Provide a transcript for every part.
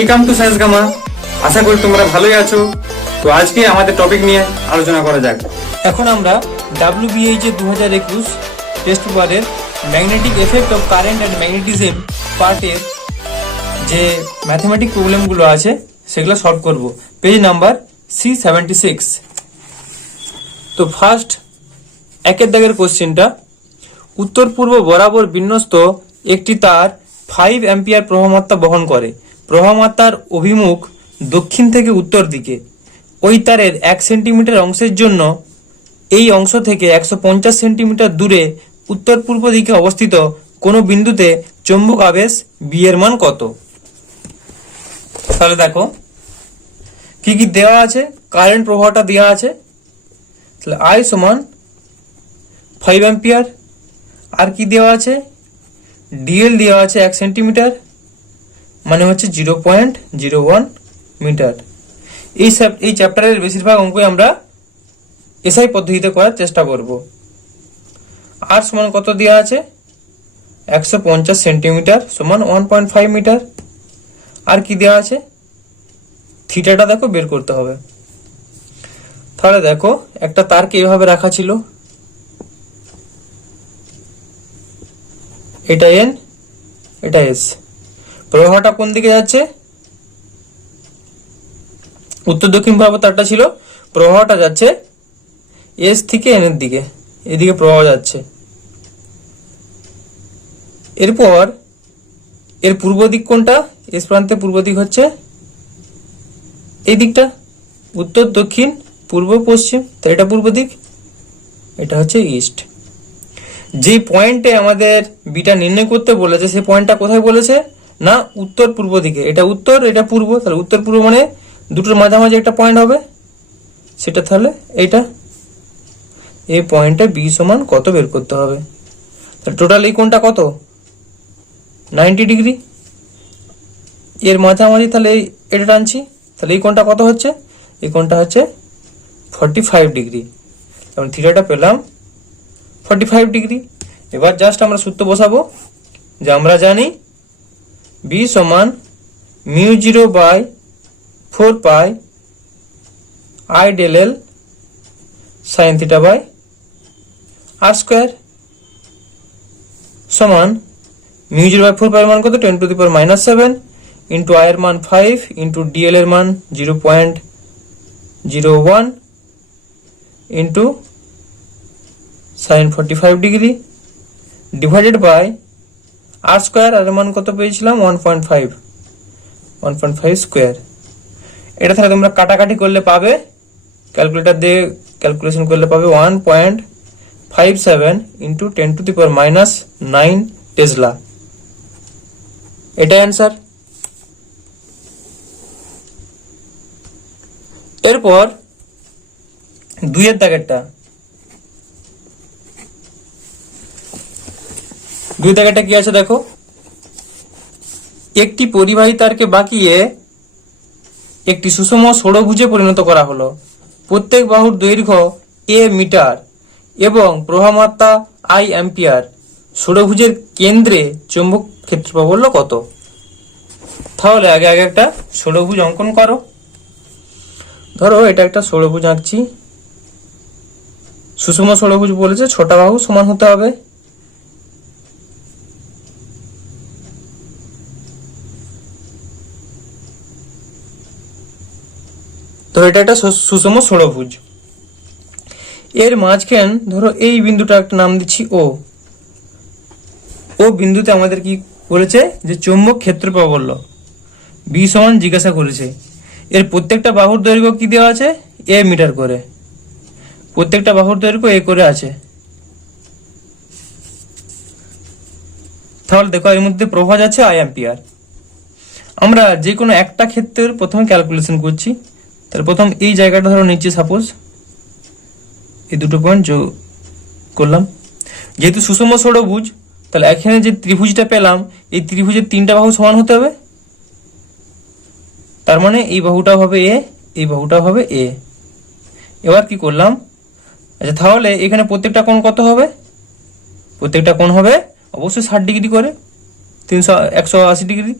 Welcome to science Gamma. আশা করি তোমরা ভালোই আছো। তো আজকে আমাদের টপিক নিয়ে আলোচনা করা যাক। এখন আমরা WBH 2021 টেস্ট পেপারের magnetic effect of current and magnetism পার্টের যে ম্যাথমেটিক প্রবলেমগুলো আছে সেগুলো সলভ করব। Page number C76। তো ফার্স্ট একের দাগের কোশ্চেনটা, উত্তর পূর্ব বরাবর বিন্যস্ত একটি তার 5 অ্যাম্পিয়ার প্রবাহমাত্রা বহন করে। প্রবাহমাত্রার অভিমুখ দক্ষিণ থেকে উত্তর দিকে। ওই তারের 1 সেন্টিমিটার অংশের জন্য এই অংশ থেকে 150 সেন্টিমিটার দূরে উত্তর পূর্ব দিকে অবস্থিত কোনো বিন্দুতে চৌম্বক আবেশ B এর মান কত? তাহলে দেখো কি কি দেওয়া আছে। কারেন্ট প্রবাহটা দেওয়া আছে, তাহলে I সমান 5 অ্যাম্পিয়ার। আর কি দেওয়া আছে, ডিএল দেওয়া আছে 1 সেন্টিমিটার, মানে হচ্ছে 0.01 মিটার। এই চ্যাপ্টারের বেশিরভাগ অঙ্কই আমরা এসআই পদ্ধতিতে করার চেষ্টা করব। আর সমান কত দেওয়া আছে, 150 সেন্টিমিটার সমান 1.5 মিটার। আর কি দেওয়া আছে, থিটাটা দেখো বের করতে হবে। তাহলে দেখো একটা তারকে এভাবে রাখা ছিল, এটা এন, এটা এস। প্রবাহটা কোন দিকে যাচ্ছে, উত্তর দক্ষিণ বরাবর তারটা ছিল, প্রবাহটা যাচ্ছে এস থেকে এন এর দিকে, এদিকে প্রবাহ যাচ্ছে। এরপর এর পূর্ব দিক কোনটা, এস প্রান্তের পূর্ব দিক হচ্ছে এই দিকটা, উত্তর দক্ষিণ পূর্ব পশ্চিম, তো এটা পূর্ব দিক, এটা হচ্ছে ইস্ট। যে পয়েন্টে আমাদের বিটা নির্ণয় করতে বলেছে সেই পয়েন্টটা কোথায় বলেছে না, উত্তর পূর্ব দিকে। এটা উত্তর, এটা পূর্ব, তাহলে উত্তর পূর্ব মানে দুটোর মাঝামাঝি একটা পয়েন্ট হবে, সেটা তাহলে এইটা। এই পয়েন্টে বি সমান কত বের করতে হবে। তাহলে টোটাল এই কোণটা কত, 90 ডিগ্রি। এর মাঝামাঝি তাহলে এটা টানছি, তাহলে এই কোণটা কত হচ্ছে, এই কোণটা হচ্ছে 45 ডিগ্রি। তাহলে থিটাটা পেলাম 45 ডিগ্রি। এবার জাস্ট আমরা সূত্র বসাবো, যে আমরা জানি B সমান μ0/4 pi I del L sin θ by r square সমান μ0/4 পাই মান কত, 10⁻⁻7 ইন্টু I এর মান 5 ইন্টু dl এর মান 0.01 into sin 45 degree divided by r square. আর মান কত পেয়েছিলাম, 1.5 স্কয়ার। এটা তাহলে তোমরা কাটাকাটি করলে পাবে, ক্যালকুলেটর দিয়ে ক্যালকুলেশন করলে পাবে 1.57 ইন্টু 10⁻⁹ টেসলা। এটাই অ্যান্সার। এরপর দুইয়ের দাগেরটা, দুই দাগেরটা কি আছে দেখো, একটি পরিবাহী তারকে বাঁকিয়ে একটি সুষম ষড়ভুজে পরিণত করা হলো। প্রত্যেক বাহুর দৈর্ঘ্য a মিটার এবং প্রবাহমাত্রা I অ্যাম্পিয়ার। ষড়ভুজের কেন্দ্রে চৌম্বক ক্ষেত্রফল বলল কত। তাহলে আগে আগে একটা ষড়ভুজ অঙ্কন করো। ধরো এটা একটা ষড়ভুজ আঁকছি, সুষম ষড়ভুজ বলেছে, ছোট বাহু সমান হতে হবে। তো এটা একটা সুষম ষড়ভুজ। এর মাঝখান ধরো এই বিন্দুটা একটা নাম দিচ্ছি ও। ও বিন্দুতে আমাদের কি বলেছে, যে চৌম্বক ক্ষেত্রফল বলল, বি সমান জিজ্ঞাসা করেছে। এর প্রত্যেকটা বাহুর দৈর্ঘ্য কি দেওয়া আছে, a মিটার করে, প্রত্যেকটা বাহুর দৈর্ঘ্য a করে আছে। তাহলে দেখো এর মধ্যে প্রবাহ যাচ্ছে I অ্যাম্পিয়ার। আমরা যে কোনো একটা ক্ষেত্রের প্রথমে ক্যালকুলেশন করছি। তাহলে প্রথম এই জায়গাটা ধরো নিচ্ছি, সাপোজ এই দুটো পয়েন্ট যোগ করলাম। যেহেতু সুষম ষড়ভুজ, তাহলে এখানে যে ত্রিভুজটা পেলাম, এই ত্রিভুজের 3টা বাহু সমান হতে হবে। তার মানে এই বাহুটা হবে a, এই বাহুটা হবে a। এবার কি করলাম, আচ্ছা তাহলে এখানে প্রত্যেকটা কোণ কত হবে, প্রত্যেকটা কোণ হবে অবশ্যই 60 ডিগ্রি করে, 180 ডিগ্রি।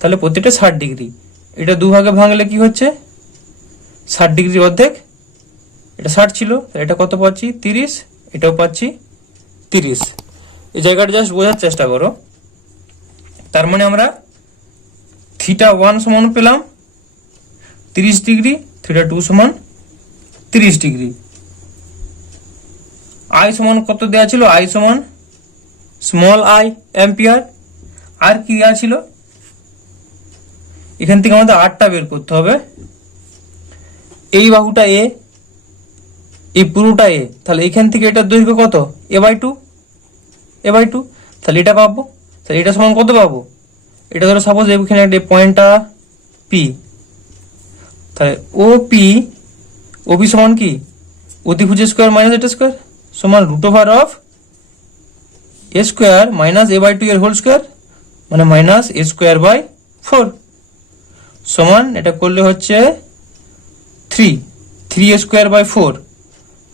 তাহলে প্রত্যেকটা 60 ডিগ্রি। এটা 2 ভাগে ভাঙলে কি হচ্ছে 60 ডিগ্রি অর্ধেক, এটা 60 ছিল, এটা কত পাচ্ছি 30, এটাও পাচ্ছি 30। এই জায়গাটা জাস্ট বোঝার চেষ্টা করো। তার মানে আমরা θ1 সমান পেলাম 30 ডিগ্রি, θ2 সমান 30 ডিগ্রি। আই সমান কত দেওয়া ছিল, আই সমান স্মল আই অ্যাম্পিয়ার। আর কি দেওয়া ছিল, এখান থেকে আমাদের আরটা বের করতে হবে। এই বাহুটা এ, এই পুরোটা এ, তাহলে এখান থেকে এটার দৈর্ঘ্য কত a/2, a/2, তাহলে এটা পাবো। তাহলে এটা সমান কত পাবো, এটা ধরো সাপোজ এখানে একটা পয়েন্টটা পি, তাহলে OP সমান কি অতিভুজ স্কোয়ার মাইনাস এটা স্কোয়ার সমান √of a square minus a/2 এর হোল স্কোয়ার, মানে মাইনাস a²/4 সমান এটা করলে হচ্ছে 3a²/4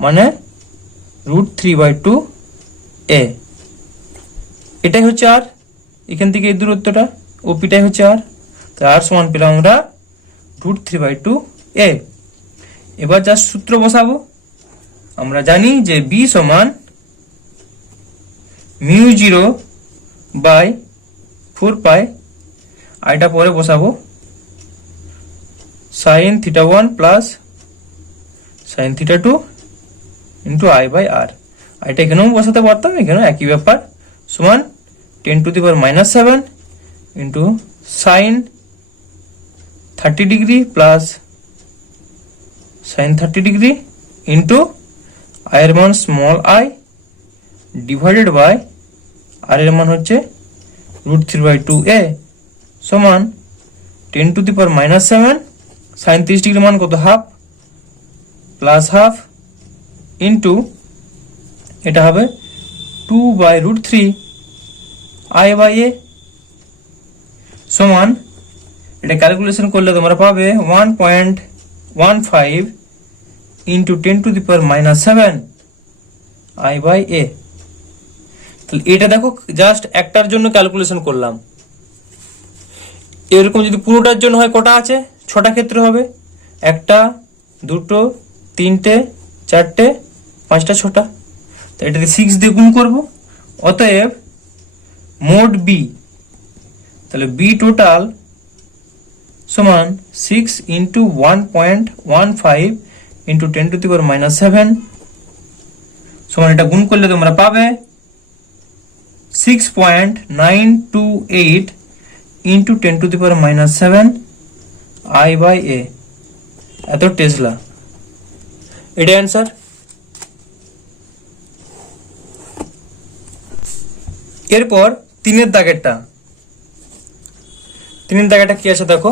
মানে √3/2a। এটাই হচ্ছে আর, এখান থেকে এই দূরত্বটা ওপিটাই হচ্ছে আর, তাই আর সমান পেলাম আমরা √3/2a। এবার যা সূত্র বসাবো, আমরা জানি যে b সমান μ0/4π, আর এটা পরে বসাবো sin θ1 plus sin θ2 into I/r। আর এটা এখানেও বসাতে পারতাম, এখানেও একই ব্যাপার, সমান 10⁻⁷ into sin 30 degree plus sin 30 degree into I এর মান small i divided by r এর মান হচ্ছে √3/2a সমান 10⁻⁷ sin 30 ডিগ্রি মান কত হাফ প্লাস হাফ ইন্টু এটা হবে 2/√3 I/a সমান এটা ক্যালকুলেশন করলে তোমরা পাবে 1.15 ইন্টু 10⁻⁷ I/a। তাহলে এটা দেখো জাস্ট একটার জন্য ক্যালকুলেশন করলাম, এরকম যদি পুরোটার জন্য হয় কটা আছে, 6টা ক্ষেত্র হবে, 1টা 2টো 3টে 4টে 5টা 6টা, তো এটাকে 6 দিয়ে গুণ করবো, অতএব মোট বি, তাহলে বি টোটাল সমান 6 ইন্টু 1.15 ইন্টু 10⁻⁷ সমান এটা গুণ করলে তোমরা পাবে 6.928 ইন্টু 10⁻⁷ I/a, এত টেসলা। এটা অ্যান্সার। এরপর 3-এর দাগেরটা, 3-এর দাগেরটা কি আছে দেখো,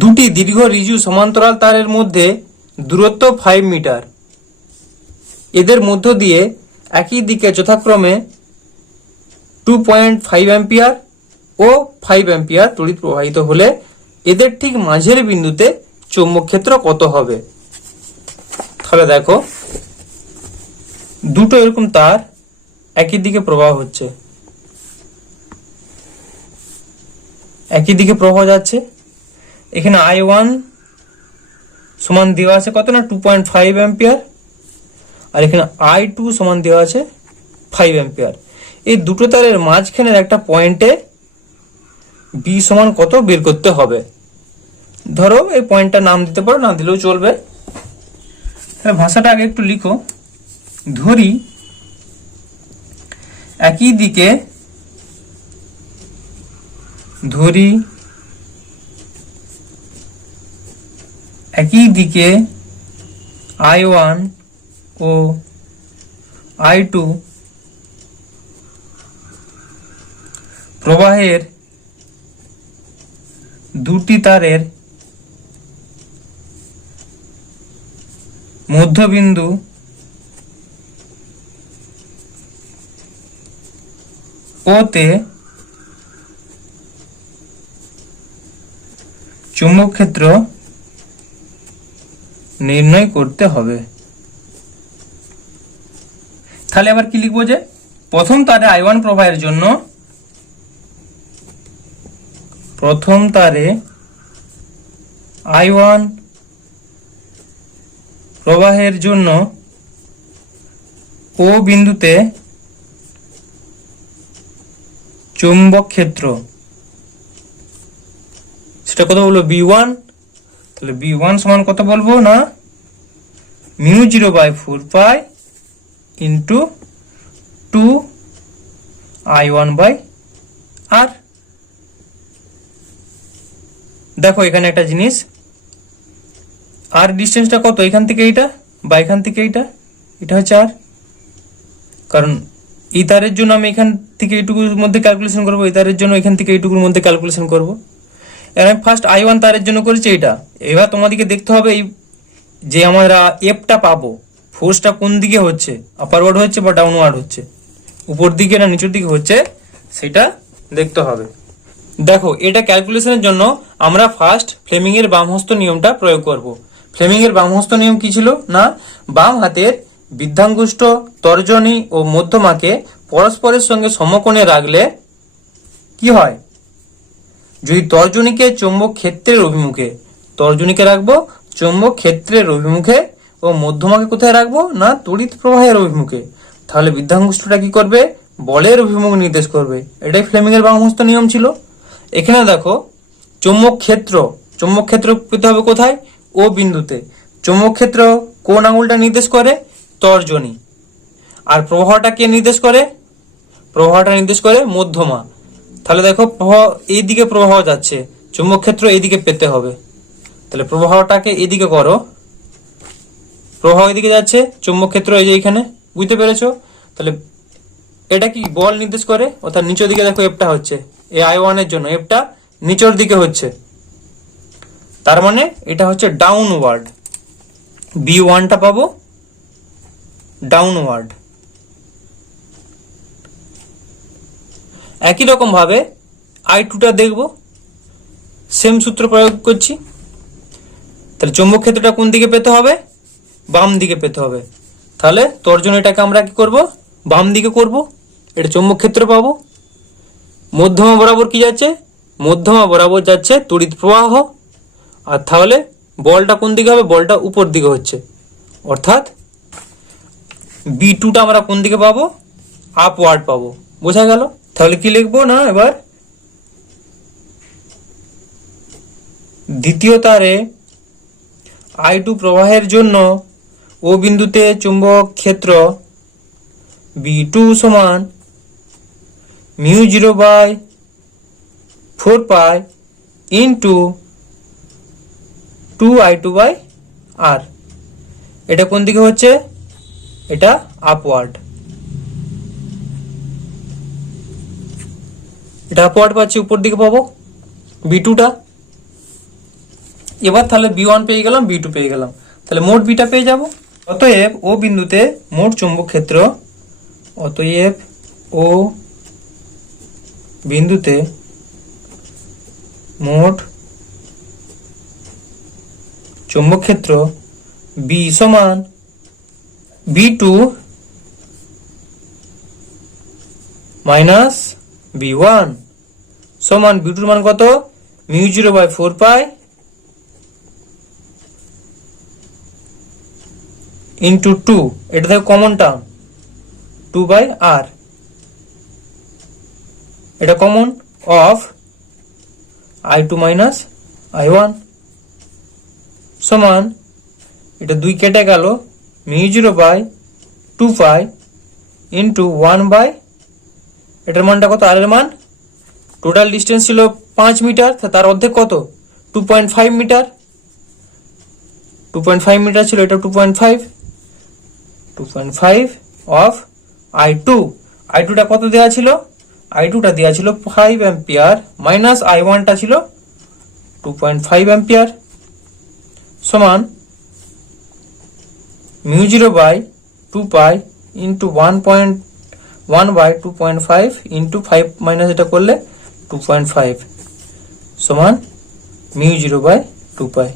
দুটি দীর্ঘ ঋজু সমান্তরাল তারের মধ্যে দূরত্ব 5 মিটার, এদের মধ্য দিয়ে একই দিকে যথাক্রমে 2.5 অ্যাম্পিয়ার ও 5 অ্যাম্পিয়ার তড়িৎ প্রবাহিত হলে এদের ঠিক মাঝের বিন্দুতে চৌম্বক ক্ষেত্র কত হবে। তাহলে দেখো দুটো এরকম তার একই দিকে প্রবাহ হচ্ছে, একই দিকে প্রবাহ যাচ্ছে, এখানে I1 সমান দেওয়া আছে কত না 2.5 অ্যাম্পিয়ার, আর এখানে I2 সমান দেওয়া আছে 5 অ্যাম্পিয়ার। এই দুটো তারের মাঝখানের একটা পয়েন্টে B সমান কত বের করতে হবে। ধরো এই পয়েন্টটার নাম দিতে পারো, না দিলেও চলবে। তাহলে ভাষাটা আগে একটু লিখো, ধরি একই দিকে, ধরি একই দিকে I1 ও I2 প্রবাহের দুটি তারের মধ্যবিন্দু ওতে চুম্বক ক্ষেত্র নির্ণয় করতে হবে। তাহলে আবার কি লিখবো, যে প্রথম তারে I1 প্রবাহের জন্য প্রথম তারে I1 প্রবাহের জন্য ও বিন্দুতে চুম্বক ক্ষেত্র, সেটা কত বলবো B1। তাহলে B1 সমান কত বলবো না μ0/4 ইন্টু 2I1/R। দেখো এখানে একটা জিনিস, আর ডিস্টেন্সটা কত, এখান থেকে এইটা বা এখান থেকে এইটা, এটা হচ্ছে আর। কারণ এই তারের জন্য আমি এখান থেকে এইটুকুর মধ্যে ক্যালকুলেশন করবো, এই তারের জন্য এখান থেকে এইটুকুর মধ্যে ক্যালকুলেশন করবো। এর আমি ফার্স্ট I1 তারের জন্য করেছি এটা। এবার তোমাদেরকে দেখতে হবে এই যে আমরা এফটা পাবো, ফোর্সটা কোন দিকে হচ্ছে, আপারওয়ার্ড হচ্ছে বা ডাউনওয়ার্ড হচ্ছে, উপর দিকে না নিচের দিকে হচ্ছে, সেটা দেখতে হবে। দেখো এটা ক্যালকুলেশনের জন্য আমরা ফার্স্ট ফ্লেমিং এর বামহস্ত নিয়মটা প্রয়োগ করব। ফ্লেমিং এর বামহস্ত নিয়ম কি ছিল না, বাম হাতের বৃদ্ধাঙ্গুষ্ঠ, তর্জনী ও মধ্যমাকে পরস্পরের সঙ্গে সমকোণে রাখলে কি হয়, যদি তর্জনীকে চৌম্বক ক্ষেত্রের অভিমুখে, তর্জনীকে রাখবো চৌম্বক ক্ষেত্রের অভিমুখে ও মধ্যমাকে কোথায় রাখবো না তড়িৎ প্রবাহের অভিমুখে, তাহলে বৃদ্ধাঙ্গুষ্ঠটা কি করবে, বলের অভিমুখ নির্দেশ করবে। এটাই ফ্লেমিং এর বামহস্ত নিয়ম ছিল। এখানে দেখো চৌম্বক ক্ষেত্র, চৌম্বক ক্ষেত্র পেতে হবে কোথায়, ও বিন্দুতে। চৌম্বক ক্ষেত্র কোন আঙুলটা নির্দেশ করে, তর্জনী। আর প্রবাহটা কে নির্দেশ করে, প্রবাহটা নির্দেশ করে মধ্যমা। তাহলে দেখো প্রবাহ এইদিকে প্রবাহ যাচ্ছে, চৌম্বক ক্ষেত্র এইদিকে পেতে হবে। তাহলে প্রবাহটাকে এদিকে করো, প্রবাহ এদিকে যাচ্ছে, চৌম্বক ক্ষেত্র এই যে এখানে, বুঝতে পেরেছো। তাহলে এটা কি বল নির্দেশ করে, অর্থাৎ নিচের দিকে দেখো এফটা হচ্ছে, এই I1 এর জন্য এফটা নিচের দিকে হচ্ছে, তার মানে এটা হচ্ছে ডাউনওয়ার্ড। B1টা পাবো ডাউনওয়ার্ড। একই রকম ভাবে I2টা দেখবো, সেম সূত্র প্রয়োগ করছি। তাহলে চৌম্বক ক্ষেত্রটা কোন দিকে পেতে হবে, বাম দিকে পেতে হবে। তাহলে তর্জনীটাকে আমরা কি করব, বাম দিকে করব, এটা চৌম্বক ক্ষেত্র পাবো। মধ্যমা বরাবর কি যাচ্ছে, মধ্যমা বরাবর যাচ্ছে তড়িৎ প্রবাহ। আর তাহলে বলটা কোন দিকে হবে, বলটা উপর দিকে হচ্ছে, অর্থাৎ B2টা আমরা কোন দিকে পাবো, আপওয়ার্ড পাবো। বোঝা গেল। তাহলে কি লিখবো না এবার, দ্বিতীয় তারে I2 প্রবাহের জন্য ও বিন্দুতে চুম্বক ক্ষেত্র B2 সমান μ0/4 ইন্টু 2I2/R। এটা কোন দিকে হচ্ছে, এটা আপওয়ার্ড, এটা আপওয়ার্ড পাচ্ছি, উপর দিকে পাবো B2টা। এবার তাহলে B1 পেয়ে গেলাম, B2 পেয়ে গেলাম, তাহলে মোট বিটা পেয়ে যাব। অতএব ও বিন্দুতে মোট চুম্বক ক্ষেত্র, অতএব ও বিন্দুতে মোট চুম্বক ক্ষেত্র B সমান B2 মাইনাস B1 সমান B2 মান কত, μ0/4 ইন্টু 2, এটা থেকে কমন টার্ম 2/R, এটা common of I2 minus I1 সমান, এটা 2 কেটে গেল, μ0/2 ইন্টু 1 এটার মানটা কত, আর এর মান টোটাল ডিস্টেন্স ছিল 5 মিটার, তার অর্ধেক কত 2.5 মিটার, 2.5 মিটার ছিল, এটা 2.5 অফ I2। I2টা কত দেওয়া ছিল, I2টা দেওয়া ছিল 5 অ্যাম্পিয়ার, মাইনাস I1টা ছিল 2.5 অ্যাম্পিয়ার, সমান μ0/2 ইন্টু 1/2.5 ইন্টু 5 মাইনাস এটা করলে 2.5 সমান μ0/2।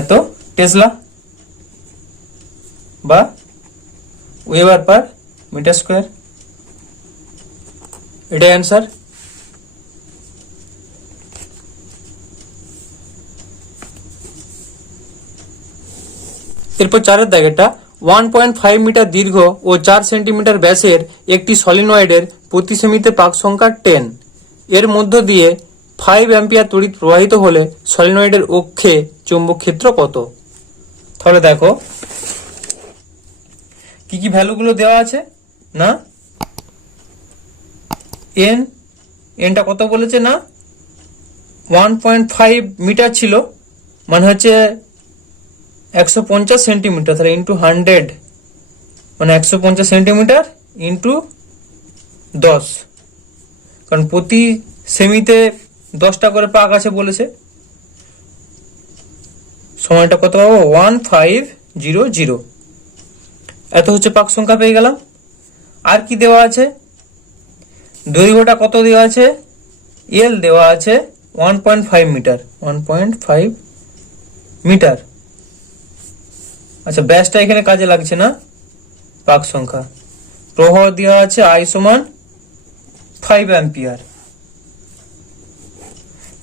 এত টেসলা বা ওয়েবার পার মিটার স্কোয়ার, এটাই অ্যান্সার। এরপর 4 দাগেরটা 1.5 মিটার দীর্ঘ ও 4 সেন্টিমিটার ব্যাসের একটি সলিনয়েডের প্রতি সেমিতে পাক সংখ্যা 10 এর মধ্য দিয়ে 5 অ্যাম্পিয়ার তড়িৎ প্রবাহিত হলে সলিনয়েডের অক্ষে চৌম্বক ক্ষেত্র কত? তাহলে দেখো কি কি ভ্যালুগুলো দেওয়া আছে না, এনটা কত বলেছে না 1.5 মিটার ছিল, মানে হচ্ছে 150 সেন্টিমিটার, তাহলে ইন্টু 100 মানে 150 সেন্টিমিটার ইন্টু 10, কারণ প্রতি সেমিতে 10টা করে পাক আছে বলেছে। সময়টা কত পাবো 1500, এত হচ্ছে পাক সংখ্যা পেয়ে গেলাম। আর কি দেওয়া আছে, দৈর্ঘ্যটা কত দেওয়া আছে, এল দেওয়া আছে 1.5 মিটার, 1.5 মিটার। আচ্ছা ব্যাসটা এখানে কাজে লাগছে না, পাক সংখ্যা। প্রবাহ দেওয়া আছে I সমান 5 অ্যাম্পিয়ার।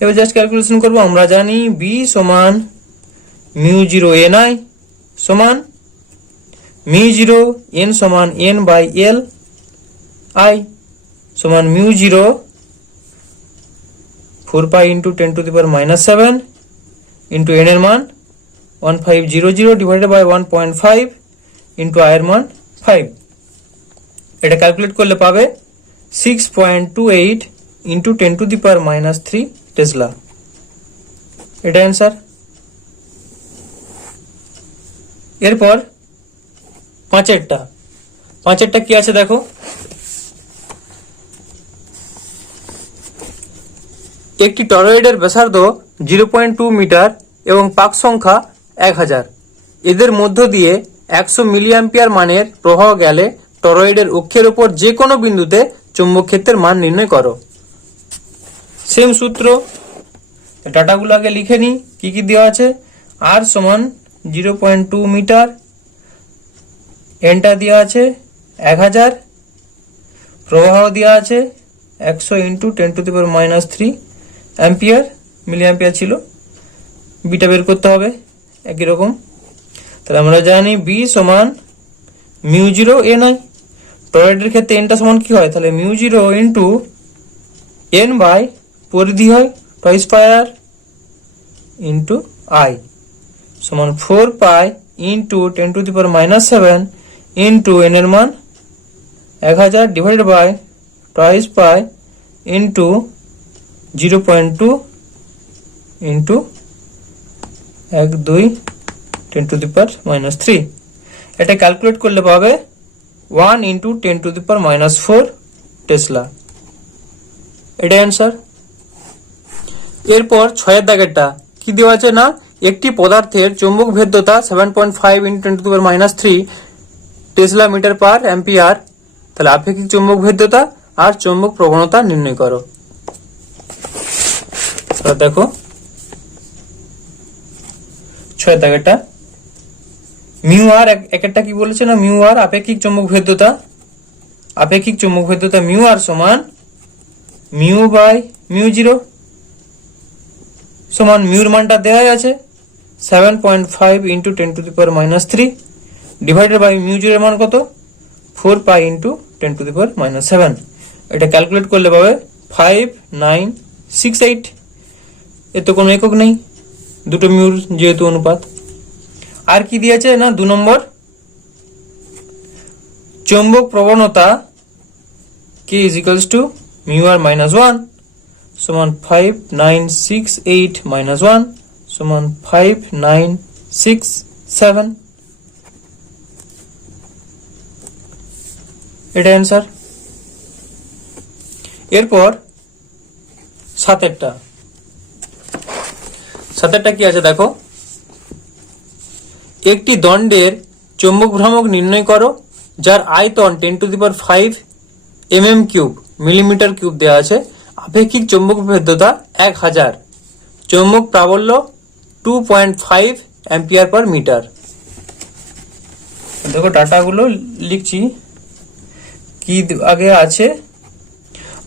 এবার জাস্ট ক্যালকুলেশন করব। আমরা জানি B সমান μ0 ni সমান μ0 n সমান n বাই l I সমান μ0 4 pi into 10 to the power -7 into n এর মান 1500 ডিভাইডেড বাই 1.5 ইন্টু i এর মান 5। এটা ক্যালকুলেট করলে পাবে 6.28 into 10 to the power -3 Tesla. এটা অ্যান্সার। এরপর পাঁচেরটা কি আছে দেখো, একটি টরয়েডের ব্যাসার্ধ 0.2 মিটার এবং পাক সংখ্যা 1000, এদের মধ্য দিয়ে 100 মিলিঅ্যাম্পিয়ার মানের প্রবাহ গেলে টরয়েডের অক্ষের উপর যে কোনো বিন্দুতে চৌম্বক ক্ষেত্রের মান নির্ণয় করো। সেম সূত্র, ডাটাগুলো আগে লিখে নি কি কি দেওয়া আছে। আর সমান 0.2 মিটার, এনটা দেওয়া আছে 1000, প্রবাহ দেওয়া আছে 100 into 10 to the power -3 ampere, milliampere ছিল, বিটা বের করতে হবে একই রকম। তাহলে আমরা জানি B সমান μ0 ni, টরয়েডের ক্ষেত্রে এনটা সমান কি হয়, তাহলে μ0 ইন্টু n বাই পরিধি হয় টয় স্কয়ার ইন্টু I সমান 4 pi into 10 to the power -7 into n এর মান 1000 divided by two pi into 0.2 into 1 2 10 to the power -3। এটা ক্যালকুলেট করলে পাবে 1 ইন্টু 10 টু দি পাওয়ার -4 টেসলা। এটা অ্যান্সার। এরপর 6 দাগেরটা কি দেওয়া আছে না, একটি পদার্থের চৌম্বক ভেদ্যতা 7.5 into 10 to the power -3 tesla metre per ampere, তাহলে আপেক্ষিক চৌম্বক ভেদ্যতা আর চৌম্বক প্রবণতা নির্ণয় করো। দেখো 6 দাগেরটা মিউ আর একটা কি বলেছে না, মিউ আর আপেক্ষিক চৌম্বক ভেদ্যতা, মিউ আর সমান মিউ বাই μ0 সমান মিউর মানটা দেওয়াই আছে 7.5 into 10 to the power -3 divided by μ0 এর মান কত 4 pi into 10 to the power -7। এটা ক্যালকুলেট করলে পাবে 5968। এত কোনো একক নেই, দুটো মিউর যেহেতু অনুপাত। আর কি দিয়েছে না 2 নম্বর, চৌম্বক প্রবণতা k = মিউ আর -1 সমান 5968 -1 সমান 5967। এটা অ্যান্সার। এরপর 7টা কি আছে দেখো, একটি দণ্ডের চৌম্বক ভ্রামক নির্ণয় করো যার আয়তন 10 to the power 5 mm³ millimetre cube দেওয়া আছে, আপেক্ষিক চৌম্বক ভেদ্যতা 1000, চৌম্বক প্রাবল্য 2.5 অ্যাম্পিয়ার পার মিটার। দেখো ডাটাগুলো লিখছি, কি আগে আছে,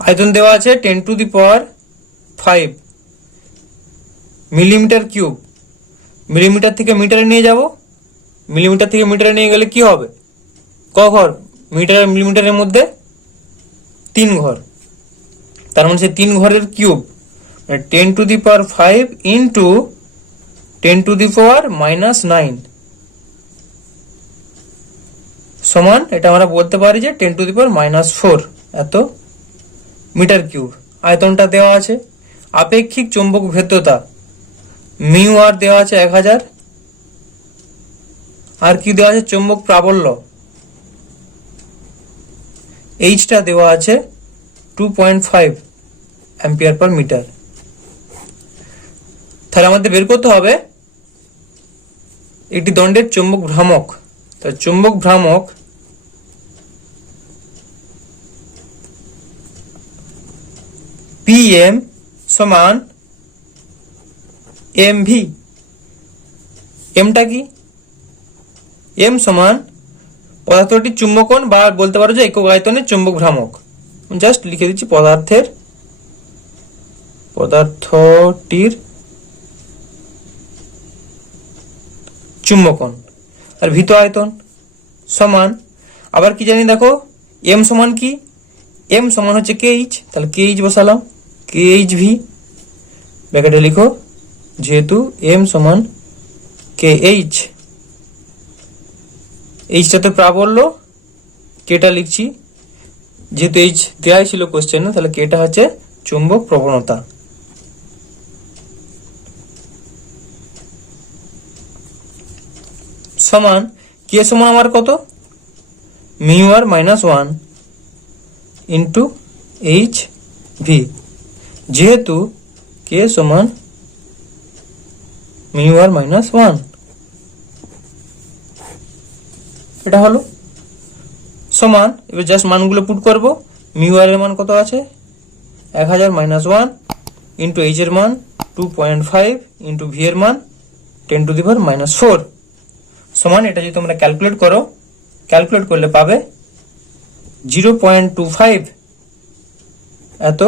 আয়তন দেওয়া আছে 10 to the power 5 millimetre cube, millimetre থেকে মিটারে নিয়ে যাব মিলিমিটার থেকে মিটারে নিয়ে গেলে কি হবে? ক ঘর? মিটার মিলিমিটারের মধ্যে 3 ঘর, তার মানে সে 3 ঘরের কিউব, 10⁵ ইন্টু 10⁻⁻9 সমান, এটা আমরা বলতে পারি যে 10⁻⁻4 এত মিটার কিউব। আয়তনটা দেওয়া আছে। আপেক্ষিক চৌম্বক ভেদ্যতা মিউ আর দেওয়া আছে 1000, আর কি দেওয়া আছে? চৌম্বক প্রাবল্য এইচটা দেওয়া আছে 2.5 অ্যাম্পিয়ার পার মিটার। তাহলে আমাদের বের করতে হবে একটি দণ্ডের চৌম্বক ভ্রামক। তাহলে চৌম্বক ভ্রামক PM সমান MV। এমটা কি? এম সমান পদার্থটির চুম্বকন, বা বলতে পারো যে একক আয়তনের চৌম্বক ভ্রামক। জাস্ট লিখে দিচ্ছি পদার্থটির চুম্বকন, আর ভীত আয়তন সমান, আবার কি জানি দেখো, এম সমান কি? এম সমান হচ্ছে KH, তাহলে KH বসালাম, KHV ব্র্যাকেটে লিখো, যেহেতু এম সমান KH, এইচটাতে প্রাবল্য, কেটা লিখছি যেহেতু এইচ দেওয়াই ছিল কোশ্চেনে, তাহলে কেটা হচ্ছে চুম্বক প্রবণতা। সমান কে সমান আমার কত? মিউ আর -1 ইন্টু HV, যেহেতু কে সমান মিউ আর -1, এটা হলো সমান। এবার জাস্ট মানগুলো পুট করব। মিউ আর এর মান কত আছে? 1000 -1 ইন্টু এইচ এর মান 2.5 ইন্টু ভি এর মান 10⁻⁻4 সমান, এটা যদি তোমরা ক্যালকুলেট করো, ক্যালকুলেট করলে পাবে 0.25 এত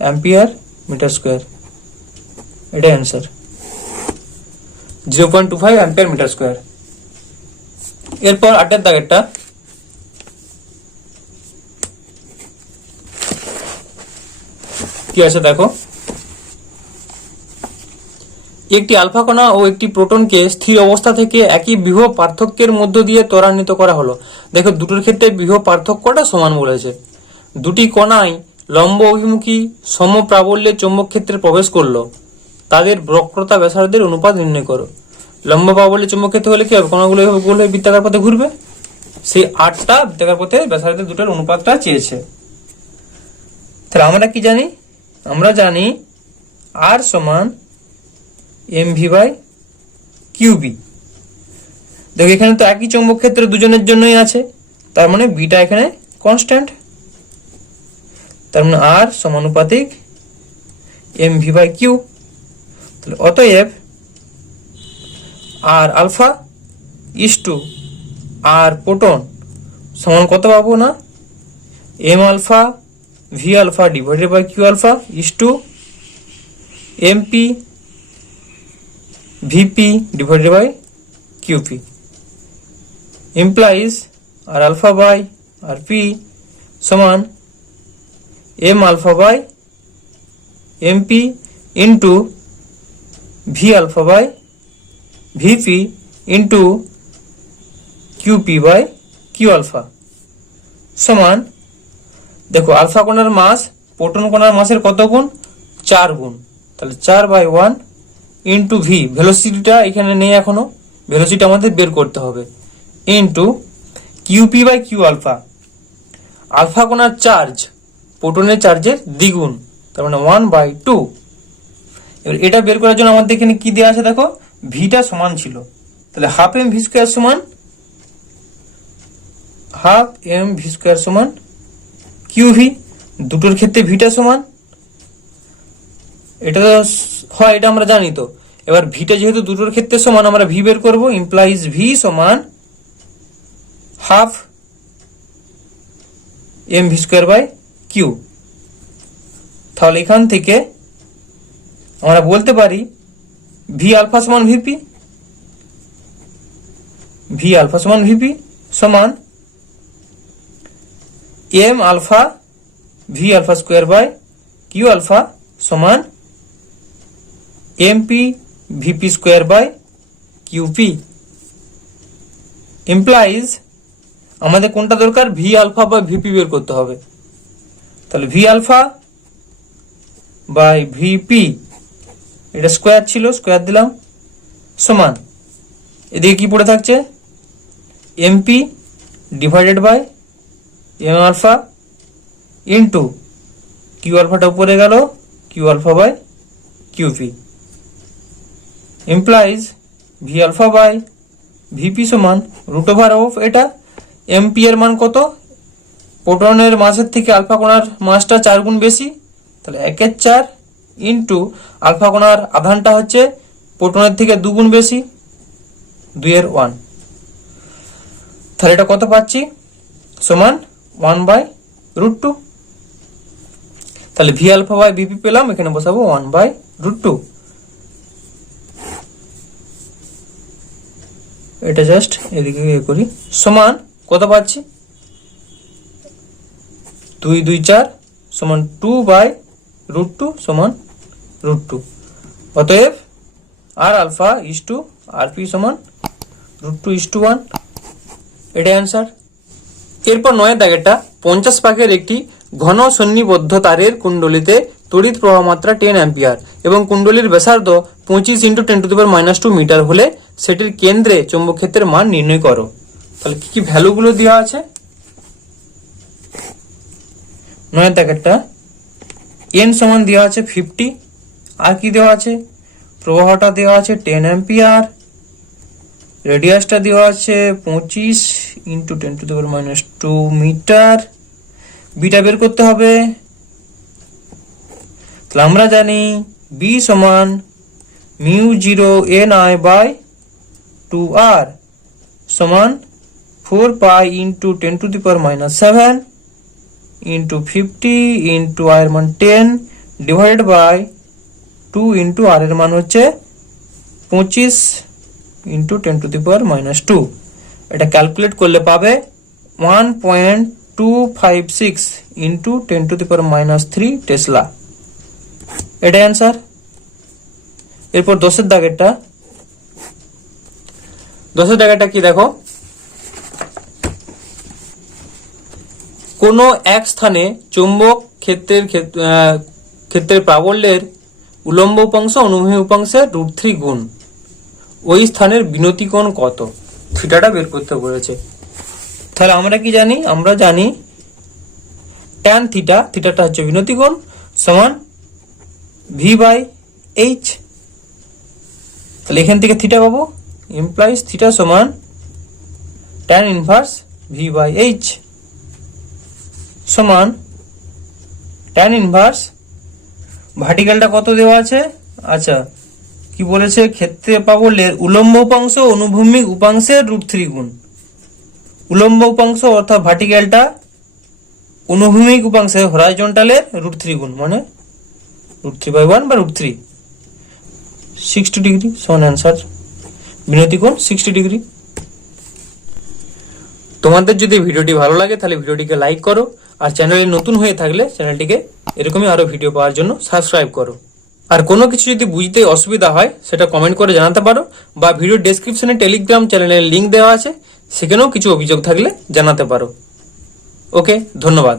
অ্যাম্পিয়ার মিটার স্কোয়ার। এটা অ্যান্সার, 0.25 অ্যাম্পিয়ার মিটার স্কোয়ার। এরপর 8 দাগেরটা, কি আছে দেখো, একটি আলফা কণা ও একটি প্রোটনকে স্থির অবস্থা থেকে একই বিভব পার্থক্যের মধ্য দিয়ে ত্বরান্বিত করা হলো। দেখো দুটোর ক্ষেত্রে বিভব পার্থক্যটা সমান বলেছে। দুটি কণাই লম্ব অভিমুখী সম প্রাবল্যে চৌম্বক ক্ষেত্রে প্রবেশ করলো, তাদের বক্রতা ব্যাসার্ধের অনুপাত নির্ণয় করো। লম্ব প্রাবল্যে চৌম্বক ক্ষেত্র হলে কি হবে? কণাগুলো গোল হয়ে বৃত্তাকার পথে ঘুরবে। সেই 8টা বৃত্তাকার পথে ব্যাসার্ধের দুটোর অনুপাতটা চেয়েছে। তাহলে আমরা কি জানি? আমরা জানি আর সমান MV/QB। দেখো এখানে তো একই চৌম্বক ক্ষেত্র দুজনের জন্যই আছে, তার মানে বিটা এখানে কনস্ট্যান্ট, তার মানে আর সমানুপাতিক MV/Q। তাহলে অতএব আর আলফা ইসটু আর প্রোটন সমান কত পাবো না? M alpha V alpha divided by Q alpha is to MP VP divided by QP implies R alpha by RP সমান M alpha by MP into V alpha by VP into QP by Q alpha সমান, দেখো alpha কোণার মাস proton কোণার মাসের কত গুণ? 4 গুণ, তাহলে 4/1 into V, ভেলোসিটিটা এখানে নেই এখনো, ভেলোসিটি আমাদের বের করতে হবে, into QP by Q alpha. Alpha কোণার চার্জ প্রোটনের চার্জের দ্বিগুণ, তার মানে 1/2। এবার এটা বের করার জন্য আমাদের এখানে কি দেওয়া আছে দেখো, ভিটা সমান ছিল, তাহলে হাফ এম ভি স্কোয়ার সমান কিউভি। দুটোর ক্ষেত্রে ভিটা সমান, এটা হয়, এটা আমরা জানি তো। এবার ভিটা যেহেতু দুটোর ক্ষেত্রে সমান, আমরা ভি বের করব, ইমপ্লাইজ ভি সমান হাফ MV/Q। তাহলে এখান থেকে আমরা বলতে পারি ভি আলফা সমান ভিপি, ভি আলফা সমান ভিপি সমান M alpha V alpha square by Q alpha সমান MP VP square by QP implies আমাদের কোনটা দরকার ভি আলফা বা ভিপি বের করতে হবে তাহলে ভি আলফা বাই ভিপি এটা স্কোয়ার ছিল স্কোয়ার দিলাম সমান এদিকে কি পড়ে থাকছে MP divided by M alpha into Q আলফাটা উপরে গেল Q alpha by QP implies V alpha by VP সমান রুট ওভার অফ এটা এমপি এর মান কত প্রোটনের মাসের থেকে আলফা কণার মাসটা 4 গুণ বেশি তাহলে 1/4 ইন্টু আলফা কণার আধানটা হচ্ছে প্রোটনের থেকে 2 গুণ বেশি 2/1 তাহলে এটা কত পাচ্ছি সমান 1/√2 তাহলে ভি আলফা বাই ভিপি পেলাম এখানে বসাবো 1/√2 এটা জাস্ট এদিকে করি সমান কত পাচ্ছি 2 2 4 সমান 2/√2 সমান √2 অতএব R alpha is to R P সমান √2:1 এটা অ্যান্সার এরপর 9 দাগেরটা 50 পাকের একটি ঘন সন্নিবদ্ধ তারের কুণ্ডলীতে তড়িৎ প্রবাহ মাত্রা 10 অ্যাম্পিয়ার এবং কুণ্ডলীর ব্যাসার্ধ 25 × 10⁻² মিটার হলে সেটির কেন্দ্রে চৌম্বক ক্ষেত্রের মান নির্ণয় করো তাহলে কি কি ভ্যালুগুলো দেওয়া আছে 9 দাগেরটা n সমান দেওয়া আছে 50 আর কি দেওয়া আছে প্রবাহটা দেওয়া আছে 10 অ্যাম্পিয়ার রেডিয়াসটা দেওয়া আছে 25 × 10⁻² মিটার বিটা বের করতে হবে তাহলে আমরা জানি b সমান μ0ni/2r সমান 4 পাই × 10⁻⁷ into 50 into r এর মান 10 divided by 2 into r এর মান হচ্ছে 25 into 10⁻²। এটা ক্যালকুলেট করলে পাবে 1.256 into 10⁻³ টেসলা। এটা অ্যান্সার। এরপর 10 দাগেরটা কি দেখো, কোন এক স্থানে চৌম্বক ক্ষেত্রের প্রাবল্যের উলম্ব উপাংশ অনুভূমিক উপাংশের √3 গুণ, ওই স্থানের বিনতি কোণ কত, থিটাটা বের করতে বলেছে। তাহলে আমরা কি জানি? আমরা জানি ট্যান থিটা, থিটাটা হচ্ছে বিনতি কোণ, সমান v/h। তাহলে এখান থেকে থিটা পাবো, ইমপ্লাইজ থিটা সমান ট্যান ইনভার্স v/h সমান ট্যান ইনভার্স ভার্টিক্যালটা কত দেওয়া আছে, আচ্ছা কি বলেছে, ক্ষেত্রে প্রাবল্যের উলম্ব উপাংশ অনুভূমিক উপাংশের √3 গুণ। উলম্ব উপাংশ অর্থাৎ ভার্টিক্যালটা অনুভূমিক উপাংশের হরাইজন্টালের √3 গুণ, মানে √3/1 বা √3, 60 ডিগ্রি সমান অ্যান্সার। বিনতি কোণ 60 ডিগ্রি। তোমাদের যদি ভিডিওটি ভালো লাগে তাহলে ভিডিওটিকে লাইক করো, আর চ্যানেলে নতুন হয়ে থাকলে চ্যানেলটিকে এরকমই আরো ভিডিও পাওয়ার জন্য সাবস্ক্রাইব করো। আর কোনো কিছু যদি বুঝতে অসুবিধা হয় সেটা কমেন্ট করে জানাতে পারো, বা ভিডিও ডেসক্রিপশনে টেলিগ্রাম চ্যানেলের লিংক দেওয়া আছে, সেখানেও কিছু অভিযোগ থাকলে জানাতে পারো। ওকে, ধন্যবাদ।